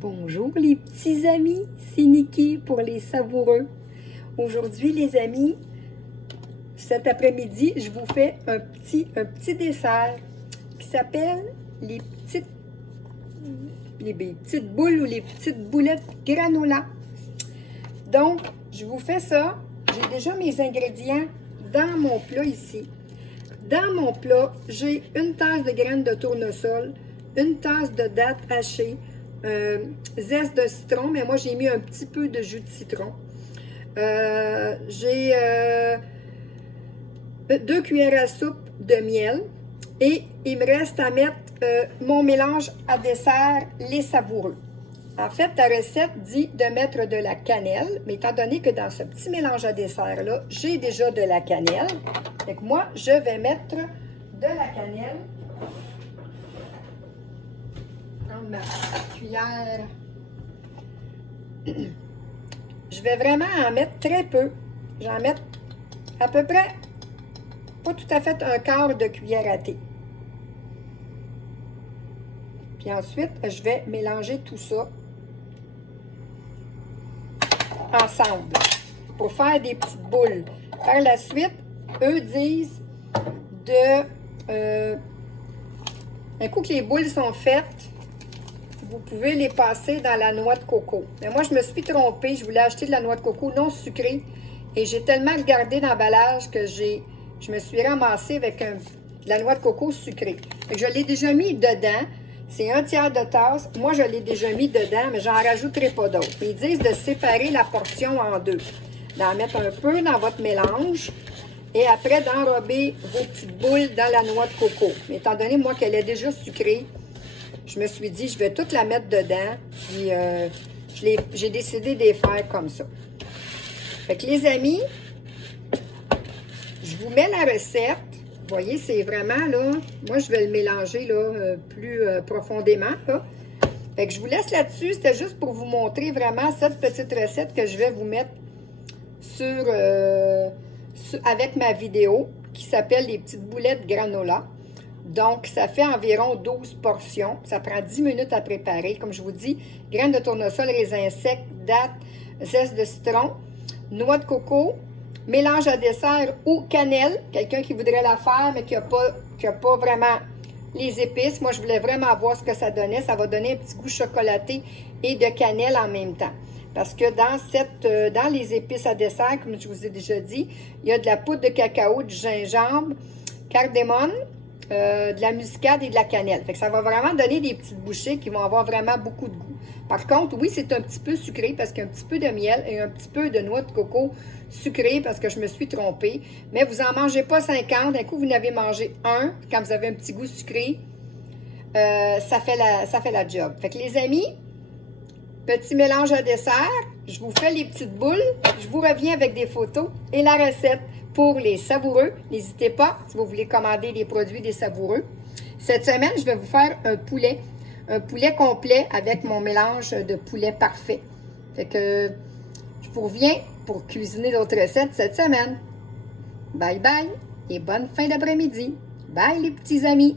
Bonjour les petits amis, c'est Niki pour les savoureux. Aujourd'hui les amis, cet après-midi, je vous fais un petit dessert qui s'appelle les petites boules ou les petites boulettes granola. Donc, je vous fais ça. J'ai déjà mes ingrédients dans mon plat ici. Dans mon plat, j'ai une tasse de graines de tournesol, une tasse de dattes hachées, zeste de citron, mais moi j'ai mis un petit peu de jus de citron. J'ai 2 cuillères à soupe de miel et il me reste à mettre mon mélange à dessert, les savoureux. En fait, la recette dit de mettre de la cannelle, mais étant donné que dans ce petit mélange à dessert-là, j'ai déjà de la cannelle, donc moi, je vais mettre de la cannelle. Prendre ma cuillère. Je vais vraiment en mettre très peu. J'en mets à peu près, pas tout à fait un quart de cuillère à thé. Puis ensuite, je vais mélanger tout ça ensemble pour faire des petites boules. Par la suite, eux disent un coup que les boules sont faites, vous pouvez les passer dans la noix de coco. Mais moi, je me suis trompée. Je voulais acheter de la noix de coco non sucrée. Et j'ai tellement regardé l'emballage que je me suis ramassée avec de la noix de coco sucrée. Je l'ai déjà mis dedans. C'est un tiers de tasse. Moi, je l'ai déjà mis dedans, mais j'en rajouterai pas d'autres. Ils disent de séparer la portion en deux. D'en mettre un peu dans votre mélange. Et après, d'enrober vos petites boules dans la noix de coco. Mais étant donné, moi, qu'elle est déjà sucrée, je me suis dit, je vais toute la mettre dedans. Puis, j'ai décidé de les faire comme ça. Fait que les amis, je vous mets la recette. Vous voyez, c'est vraiment, là, moi, je vais le mélanger, là, plus profondément, là. Fait que je vous laisse là-dessus. C'était juste pour vous montrer vraiment cette petite recette que je vais vous mettre avec ma vidéo qui s'appelle les petites boulettes granola. Donc, ça fait environ 12 portions. Ça prend 10 minutes à préparer. Comme je vous dis, graines de tournesol, raisins secs, dattes, zeste de citron, noix de coco, mélange à dessert ou cannelle. Quelqu'un qui voudrait la faire, mais qui n'a pas vraiment les épices. Moi, je voulais vraiment voir ce que ça donnait. Ça va donner un petit goût chocolaté et de cannelle en même temps. Parce que dans les épices à dessert, comme je vous ai déjà dit, il y a de la poudre de cacao, du gingembre, cardamome, de la muscade et de la cannelle. Fait que ça va vraiment donner des petites bouchées qui vont avoir vraiment beaucoup de goût. Par contre, oui, c'est un petit peu sucré parce qu'il y a un petit peu de miel et un petit peu de noix de coco sucrée parce que je me suis trompée. Mais vous n'en mangez pas 50. D'un coup, vous n'avez mangé un. Quand vous avez un petit goût sucré, ça fait la job. Fait que les amis, petit mélange à dessert. Je vous fais les petites boules. Je vous reviens avec des photos et la recette pour les savoureux. N'hésitez pas si vous voulez commander des produits des savoureux. Cette semaine, je vais vous faire un poulet complet avec mon mélange de poulet parfait. Fait que je vous reviens pour cuisiner d'autres recettes cette semaine. Bye bye et bonne fin d'après-midi. Bye les petits amis!